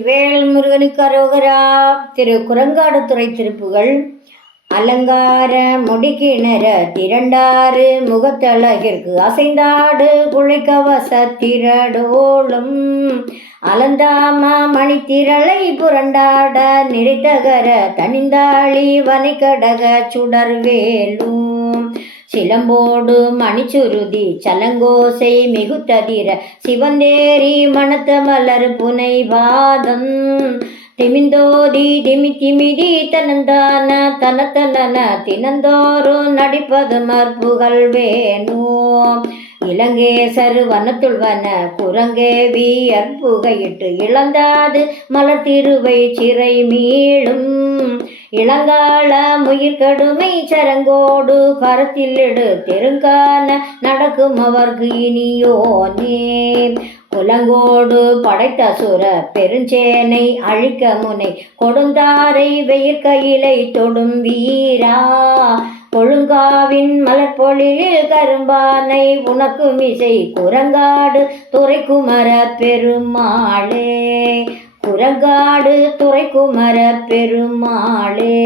வேல் முருகனுக்கு அரோகரா. திரு குரங்காடுதுறை திருப்புகள். அலங்கார முடிக்கிணர திரண்டாறு முகத்தழகிற்கு அசைந்தாடு குழைக்கவச திரடோளும் அலந்தாமா மணித்திரளை புரண்டாட நிறைத்தகர தனிந்தாளி வனைக்கடக சுடர்வேலும் சிலம்போடு மணிச்சுருதி சலங்கோசை மிகுத்ததிர சிவந்தேரி மணத்த மலர் புனை பாதம் திமிந்தோதி திமிதி தனந்தான தனத்தன தினந்தோறு நடிப்பது மற்புகள் வேணோ இலங்கேசர் வனத்துள்வன குரங்கேவி அற்புகையிட்டு இழந்தாது மலர் திருவை சிறை மீளும் இளங்கால முயிர்கடுமை சரங்கோடு கரத்திலிடு தெருங்கான நடக்கும் அவர்க்கு இனியோனே குலங்கோடு படைத்த சுர பெருஞ்சேனை அழிக்க முனை கொடுந்தாரை வெயிற்கையிலை தொடும் வீரா கொழுங்காவின் மலர்பொழிலில் கரும்பானை உனக்கு மிசை குரங்காடு துறைக்குமர பெருமாளே குரங்காடு துறைக்குமர பெருமாளே.